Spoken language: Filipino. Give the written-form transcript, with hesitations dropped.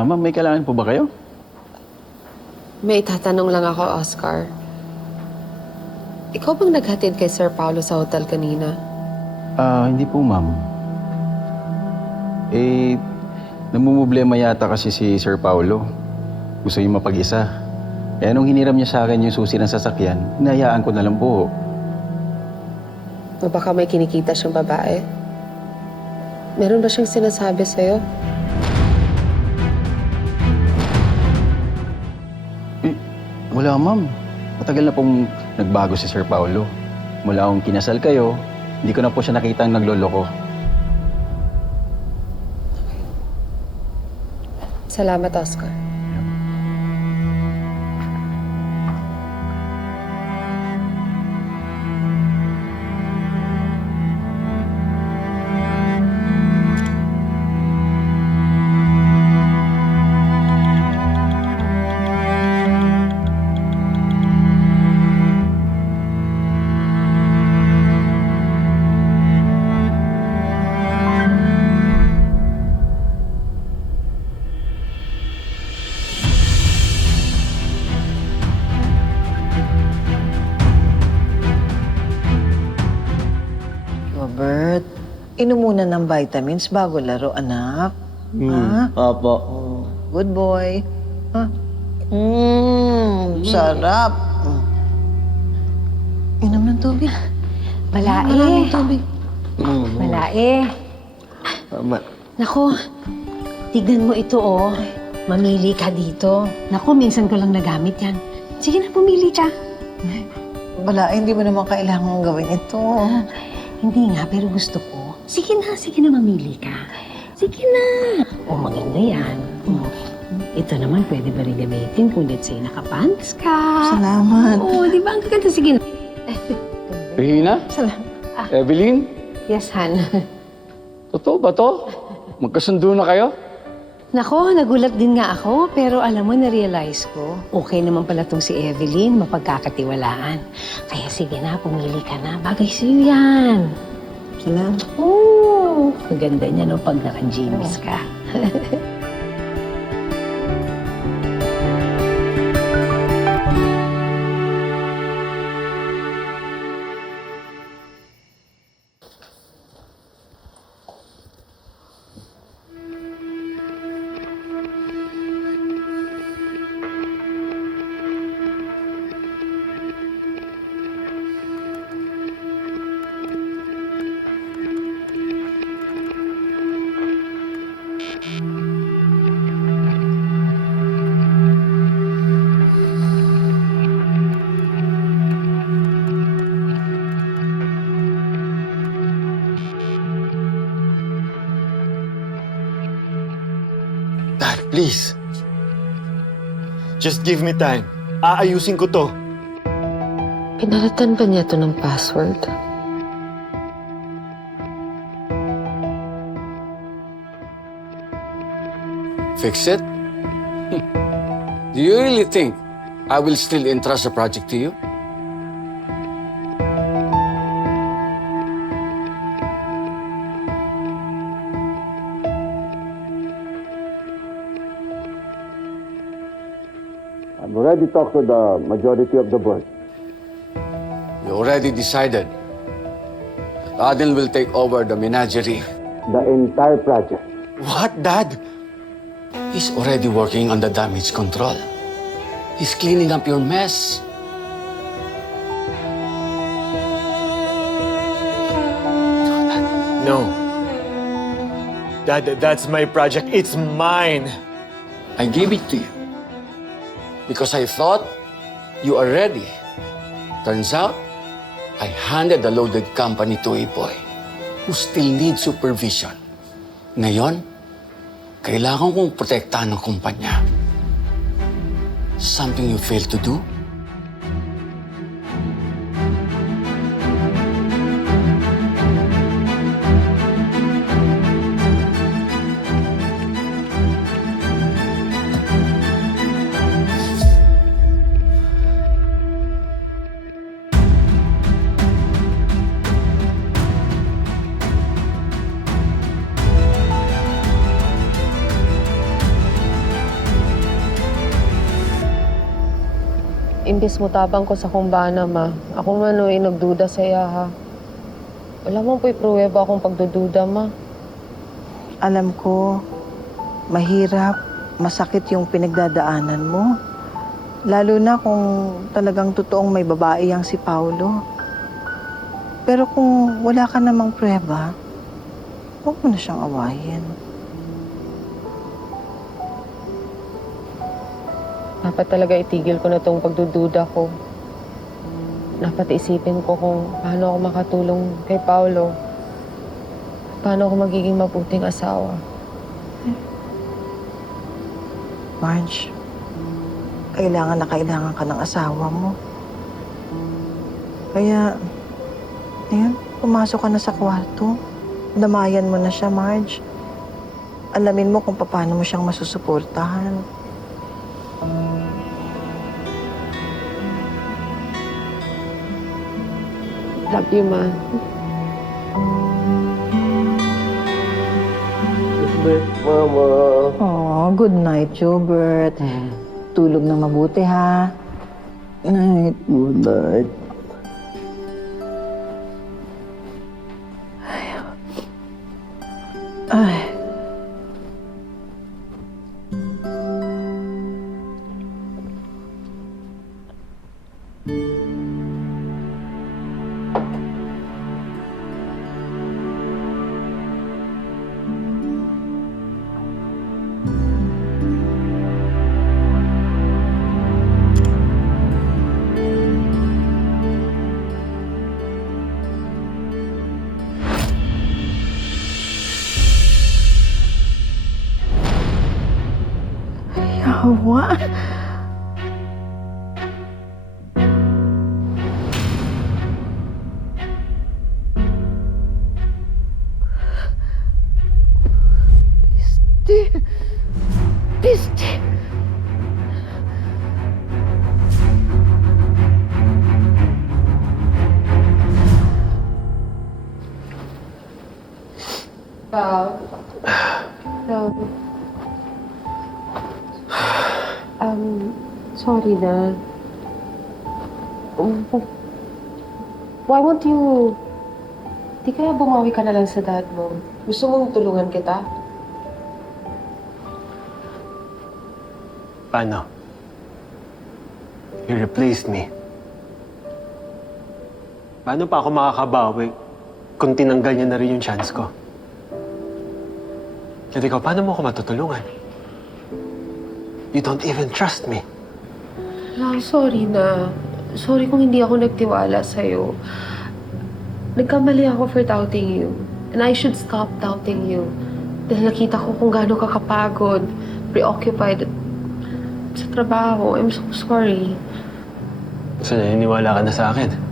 Ma'am, may kailangan po ba kayo? May itatanong lang ako, Oscar. Ikaw bang naghatid kay Sir Paulo sa hotel kanina? Hindi po, ma'am. Namumblema yata kasi si Sir Paulo. Gusto niya mapag-isa. Kaya nung hiniram niya sa akin yung susi ng sasakyan, hinayaan ko na lang po. O baka may kinikita siyang babae? Meron ba siyang sinasabi sa'yo? Wala, ma'am. Matagal na pong nagbago si Sir Paulo. Mula akong kinasal kayo, hindi ko na po siya nakitang nagloloko. Salamat, Oscar. Robert, inom muna ng vitamins bago laro, anak. Ha? Opo. Oh, good boy. Ha? Sarap. Inom ng tubig. Maraming Balae. tubig. Balae. Tama. Naku, tignan mo ito, oh. Mamili ka dito. Naku, minsan ko lang nagamit yan. Sige na, pumili ka. Wala, hindi mo naman kailangan gawin ito. Hindi nga, pero gusto ko. Sige na, mamili ka. Sige na. Oh, maganda yan. Oh. Ito naman, pwede ba rin gamitin kung let's say nakapants ka? Salamat. Oo, di ba? Ang ganda. Sige na. Regina? Salamat. Evelyn? Yes, Han. Totoo ba to? Magkasundo na kayo? Nako, nagulat din nga ako, pero alam mo, na-realize ko, okay naman pala tong si Evelyn, mapagkakatiwalaan. Kaya sige na, pumili ka na. Bagay sa'yo yan. Salamat. Oo, maganda niya no, pag naka-jeans ka. Dad, please. Just give me time. Aayusin ko to. Pinalitan ba niya to ng password? Fix it? Do you really think I will still entrust the project to you? I've already talked to the majority of the board. You already decided that Adil will take over the menagerie. The entire project. What, Dad? He's already working on the damage control. He's cleaning up your mess. No. Dad, that's my project. It's mine. I gave it to you because I thought you are ready. Turns out, I handed the loaded company to a boy who still needs supervision. Ngayon, kailangan kong protektahan ng kumpanya. Something you failed to do? Imbis mo tabang ko sa kumbana, ma. Ako man o nagduda sa iya, ha. Wala mong po'y pruweba akong pagdududa, ma. Alam ko, mahirap, masakit yung pinagdadaanan mo. Lalo na kung talagang totoong may babae yang si Paulo. Pero kung wala ka namang pruweba, huwag mo na siyang awayin. Dapat talaga itigil ko na tong pagdududa ko. Dapat isipin ko kung paano ako makatulong kay Paulo. Paano ako magiging mabuting asawa. Marge, kailangan na kailangan ka ng asawa mo. Kaya, ayan, pumasok ka na sa kwarto. Damayan mo na siya, Marge. Alamin mo kung paano mo siyang masusuportahan. Love you, ma. Oh, good night, Jobert. Tulog na mabuti, ha? Night. Good night. Ay. Yawa. Piste. Piste. Pao. Sorry na. Why won't you... Di kaya bumawi ka na lang sa dad mo? Gusto mong tulungan kita? Paano? You replaced me. Paano pa ako makakabawi kung tinanggal niya na rin yung chance ko? At ikaw, paano mo ako matutulungan? You don't even trust me. Sorry na. Sorry kung hindi ako nagtiwala sa'yo. Nagkamali ako for doubting you. And I should stop doubting you. Dahil nakita ko kung gaano ka kapagod, preoccupied sa trabaho. I'm so sorry. So, naniniwala ka na sa akin?